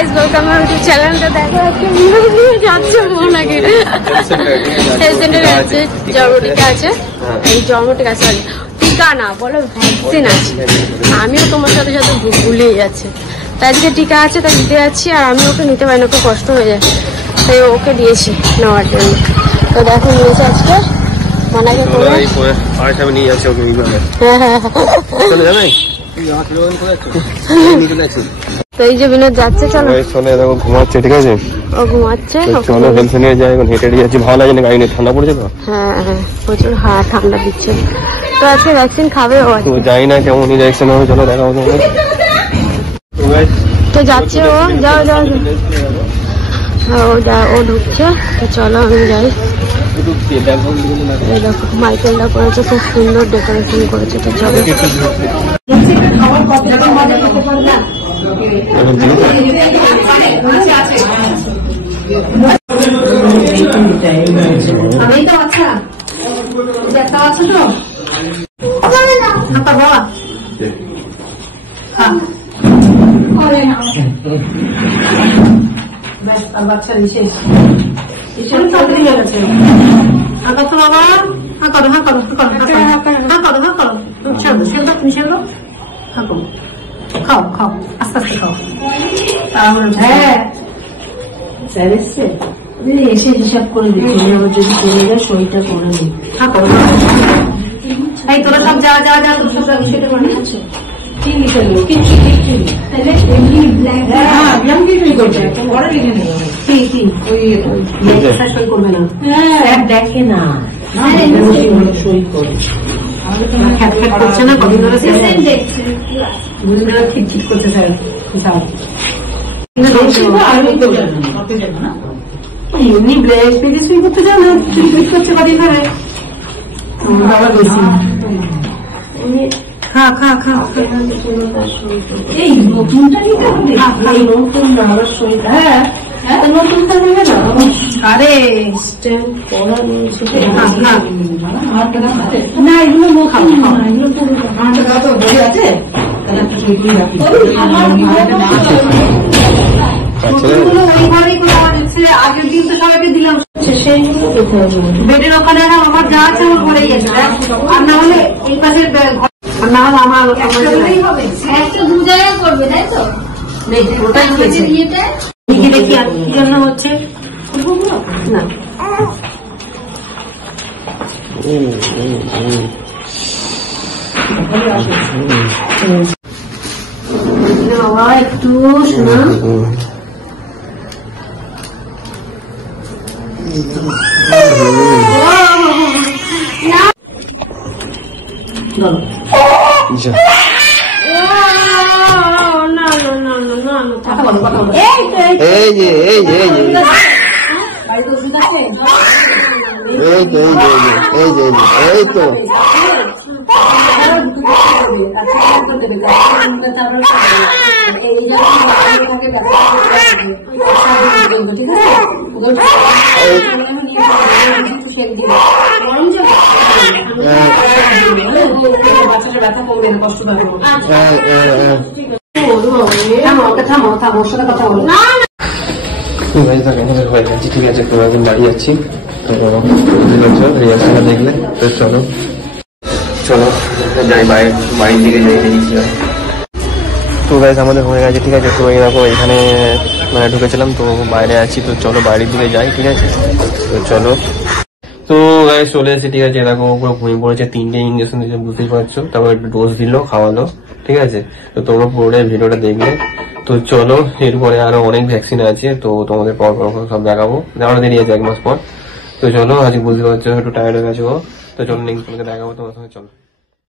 Guys, welcome to YouTube চ্যানেলটা। দেখো যাচ্ছে মোনাকে হেলথ সেন্টারে যাচ্ছে, জন্মটিকা আছে। এই জন্মটিকা আছে, টিকা না বলো ভ্যাকসিন আছে। আমিও তোমার সাথে সাথে ভুলিয়ে যাচ্ছে। তাই আজকে টিকা আছে, তাই দিতে যাচ্ছি। আর আমি ওকে নিতে পারি না, ওকে কষ্ট হয়ে যায়, তাই ওকে দিয়েছি নেওয়ার জন্য। তো দেখো নিয়েছে আজকে মোনাকে করে নিয়ে যাচ্ছে ওকে। তো এই যে বিনোদ যাচ্ছে, চলো দেখো ঘুমাচ্ছে, ঠিক আছে ও ঘুমাচ্ছে। চলো হেলথ সেন্টারে যাই, এখন হেঁটে যাচ্ছি, ভালো লাগে না গাড়ি নিয়ে, ঠান্ডা পড়েছে তো। হ্যাঁ হ্যাঁ প্রচুর ঠান্ডা দিচ্ছে। তো আজকে ভ্যাকসিন খাবে ও, যাই না কেমন ইনজেকশন হবে, চলো দেখা হবে। তো যাচ্ছে ও, যাও যাও ও ঢুকছে। তো চলো আমি যাই। দেখো মাইকেলটা করেছে, খুব সুন্দর ডেকোরেশন করেছে। তো চলো বাচ্চা নিচে গেছে। বাবা হ্যাঁ করো, হ্যাঁ করো, হ্যাঁ করো, হ্যাঁ করো, খাও খাও, আস্তে আস্তে খাও। হ্যাঁ স্যার এসছে, এসে হিসাব করে দিচ্ছি, আবার যদি করে যায় সইটা করে নি। হ্যাঁ করো, এই তোরা সব যা যা যা তোর সব বিষয়টা করে নিচ্ছ। কি লিখে দেবো? কিচ্ছু কিচ্ছু তাহলে ঘরে লিখে নেবো। কি কি ওই সই করবে না, দেখে না সই করে খ্যাট করছে না, কদিন ধরে দুদিন ধরে ঠিক করছে স্যার। এমনি ব্ল্যাক পেজে সই করতে যাও না, ঠিক করছে কদিন ধরে। বাবা গেছি খা খা খা, এই নতুনটা নিতে হবে, নতুন আবার সইটা। হ্যাঁ নতুনটা নেবে না, আরে স্ট্যাম্প করা রয়েছে না, এগুলো এগুলো বই আছে। আগের দিন তো সবাইকে দিলাম, বেডের ওখানে আমার যা আছে আমার ঘরেই আছে। আর না হলে এই পাশের না হলে আমার একটা দু জায়গায় করবে, তাই তো? ওটাই হয়েছে, দেখি আর কি জন্য হচ্ছে না। বাবা একটু শোনা, ব্যথা কমবে না, কষ্ট পাবে। ঠিক আছে, তোমাদের বাড়ি যাচ্ছি। তো রিহার্সালটা দেখলে, তো চলো চলো যাই, বাড়ির দিকে যাই। তো গাইস আমাদের হয়ে গেছে, ঠিক আছে। তো এরকম এখানে মানে ঢুকেছিলাম, তো বাইরে আছি। তো চলো বাইরের দিকে যাই, ঠিক আছে। তো চলো, তো গাইস চলে এসেছি, ঠিক আছে। এরকম পুরো ঘুমিয়ে পড়েছে, 3টে ইঞ্জেকশন দিয়েছে, বুঝতেই পারছো। তারপর একটু ডোজ দিল, খাওয়ালো, ঠিক আছে। তো তোমরা পুরোটাই ভিডিওটা দেখলে। তো চলো, এরপরে আরো অনেক ভ্যাকসিন আছে, তো তোমাদের পর সব দেখাবো, আরো দেরি আছে 1 মাস পর। তো চলো, আজকে বুঝতে পারছো একটু টায়ার্ড হয়ে গেছে ও। তো চলো নেক্সট দেখাবো তোমার সঙ্গে, চলো।